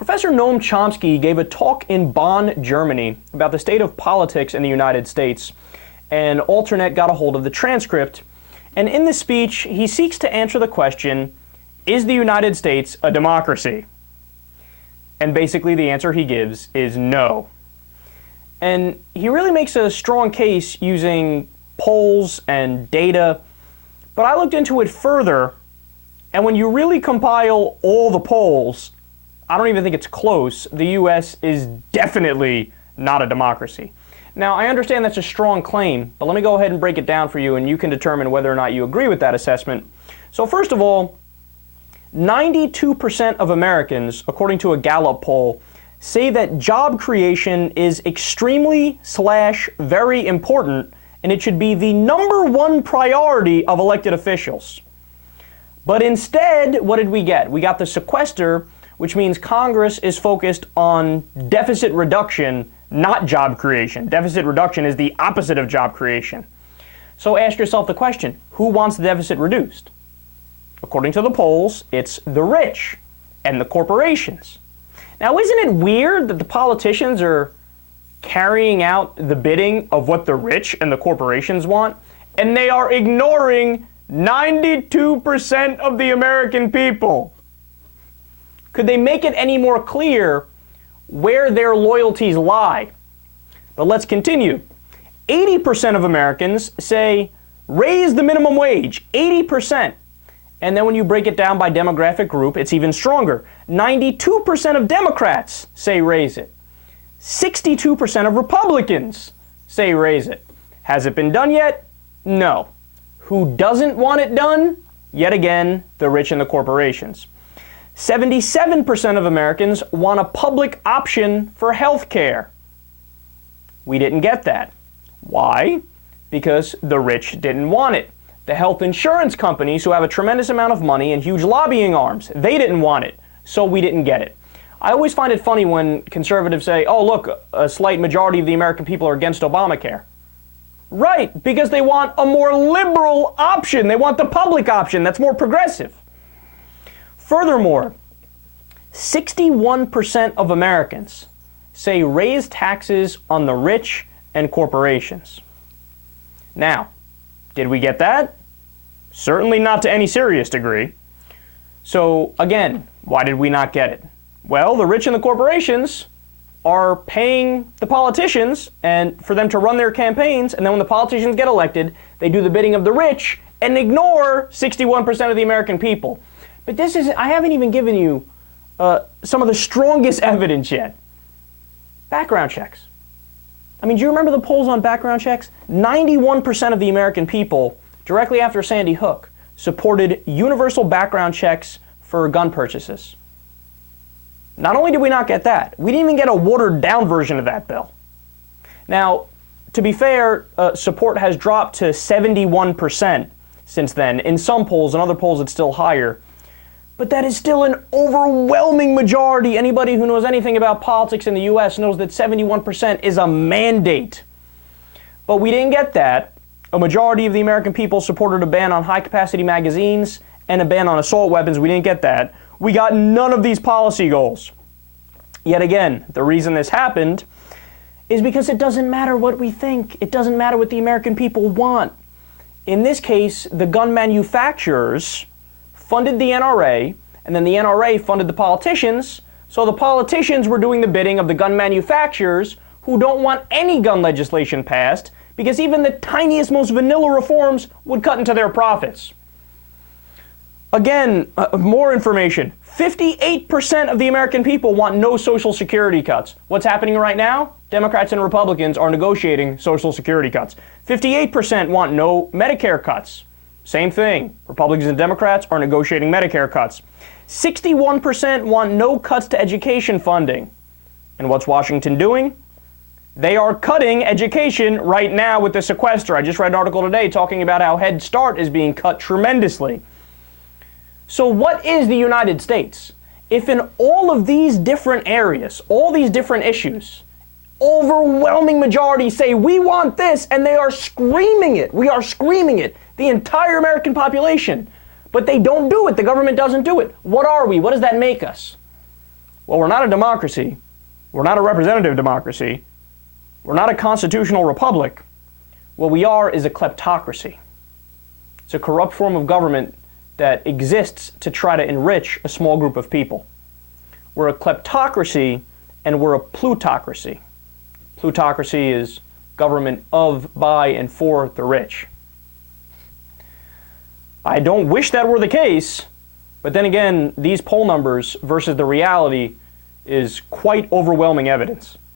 Professor Noam Chomsky gave a talk in Bonn, Germany about the state of politics in the United States, and Alternet got a hold of the transcript. And in this speech, he seeks to answer the question, is the United States a democracy? And basically the answer he gives is no. And he really makes a strong case using polls and data, but I looked into it further, and when you really compile all the polls, I don't even think it's close. The U.S. is definitely not a democracy. Now, I understand that's a strong claim, but let me go ahead and break it down for you, and you can determine whether or not you agree with that assessment. So first of all, 92% of Americans, according to a Gallup poll, say that job creation is extremely/very important, and it should be the #1 priority of elected officials. But instead, what did we get? We got the sequester, which means Congress is focused on deficit reduction, not job creation. Deficit reduction is the opposite of job creation. So ask yourself the question, who wants the deficit reduced? According to the polls, it's the rich and the corporations. Now, isn't it weird that the politicians are carrying out the bidding of what the rich and the corporations want, and they are ignoring 92% of the American people? Could they make it any more clear where their loyalties lie? But let's continue. 80% of Americans say raise the minimum wage, 80%. And then when you break it down by demographic group, it's even stronger. 92% of Democrats say raise it. 62% of Republicans say raise it. Has it been done yet? No. Who doesn't want it done? Yet again, the rich and the corporations. 77% of Americans want a public option for health care. We didn't get that. Why? Because the rich didn't want it. The health insurance companies, who have a tremendous amount of money and huge lobbying arms, they didn't want it, so we didn't get it. I always find it funny when conservatives say, oh look, a slight majority of the American people are against Obamacare. Right, because they want a more liberal option. They want the public option that's more progressive. Furthermore, 61% of Americans say raise taxes on the rich and corporations. Now, did we get that? Certainly not to any serious degree. So again, why did we not get it? Well, the rich and the corporations are paying the politicians and for them to run their campaigns, and then when the politicians get elected, they do the bidding of the rich and ignore 61% of the American people. But this is, I haven't even given you some of the strongest evidence yet. Background checks. I mean, do you remember the polls on background checks? 91% of the American people, directly after Sandy Hook, supported universal background checks for gun purchases. Not only did we not get that, we didn't even get a watered-down version of that bill. Now, to be fair, support has dropped to 71% since then. In some polls, in other polls it's still higher. But that is still an overwhelming majority. Anybody who knows anything about politics in the U.S. knows that 71% is a mandate. But we didn't get that. A majority of the American people supported a ban on high-capacity magazines and a ban on assault weapons. We didn't get that. We got none of these policy goals. Yet again, the reason this happened is because it doesn't matter what we think. It doesn't matter what the American people want. In this case, the gun manufacturers funded the NRA, and then the NRA funded the politicians, so the politicians were doing the bidding of the gun manufacturers who don't want any gun legislation passed because even the tiniest, most vanilla reforms would cut into their profits. Again, more information. 58% of the American people want no Social Security cuts. What's happening right now? Democrats and Republicans are negotiating Social Security cuts. 58% want no Medicare cuts. Same thing. Republicans and Democrats are negotiating Medicare cuts. 61% want no cuts to education funding. And what's Washington doing? They are cutting education right now with the sequester. I just read an article today talking about how Head Start is being cut tremendously. So what is the United States? If in all of these different areas, all these different issues, overwhelming majority say we want this, and they are screaming it. We are screaming it. The entire American population. But they don't do it. The government doesn't do it. What are we? What does that make us? Well, we're not a democracy. We're not a representative democracy. We're not a constitutional republic. What we are is a kleptocracy. It's a corrupt form of government that exists to try to enrich a small group of people. We're a kleptocracy and we're a plutocracy. Plutocracy is government of, by, and for the rich. I don't wish that were the case, but then again, these poll numbers versus the reality is quite overwhelming evidence.